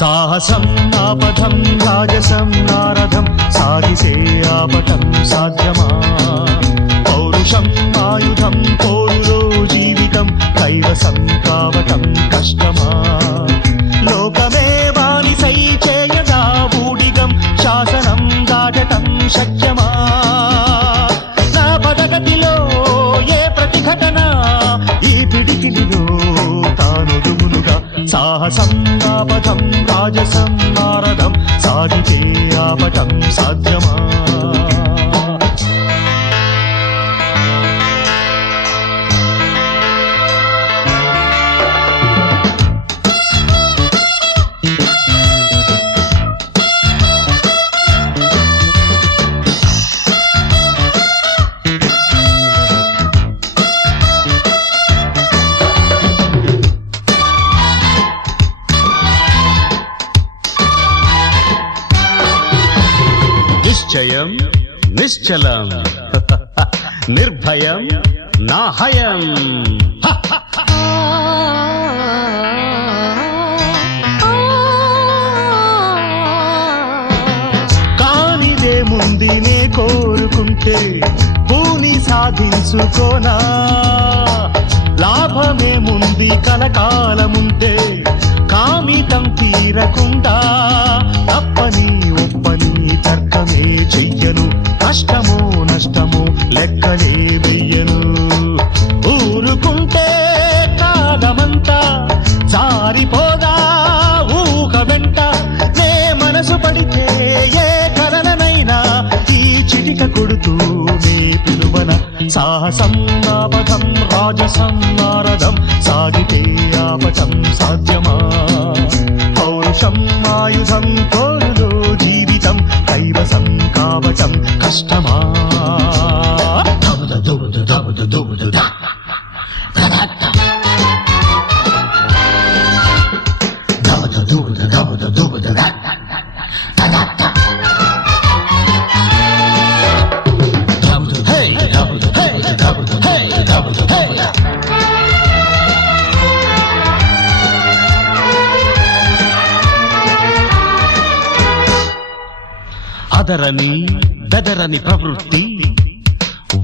సాహసం ఆపథం రాజసం నారథం సాగిసే ఆపటం సాధ్యమా పౌరుషం ఆయుధం పోరులో జీవితం కైవసం కావటం కష్టమా లోకమే బానిసై చేయగా బూడిగం శాసనం దాటటం శక్యమా నా పదగతిలో ఏ ప్రతిఘటన ఈ పిడికిలిలో తానుదుములుగా సాహసం ఆపథం రాజసం నారథం సాధితే ఆపటం సాధ్యమా నిశ్చయం నిశ్చలం నిర్భయం నాహయం కానిదేముంది నే కోరుకుంటే పూని సాధించుకోనా లాభమేముంది కలకాలముంటే కామితం తీరకుండా తప్పని ఒప్పని తర్కమే చెయ్యను కష్టమో నష్టమో లెక్కలే వెయ్యను ఊరుకుంటే కాగమంతా జారిపోదా ఊక వెంట నే మనసు పడితే ఏ కలననైనా ఈ చిటిక కొడుతూ నే పిలువన సాహసం ఆపథం రాజసం నారథం సాగితే ఆపటం సాధ్యమా పౌరుషం ఆయుధం తోలులో జీవితం కైవసం కావటం కష్టమా అదరని బెదరని ప్రవృత్తి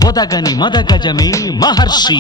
ఒదగని మదగజమే మహర్షి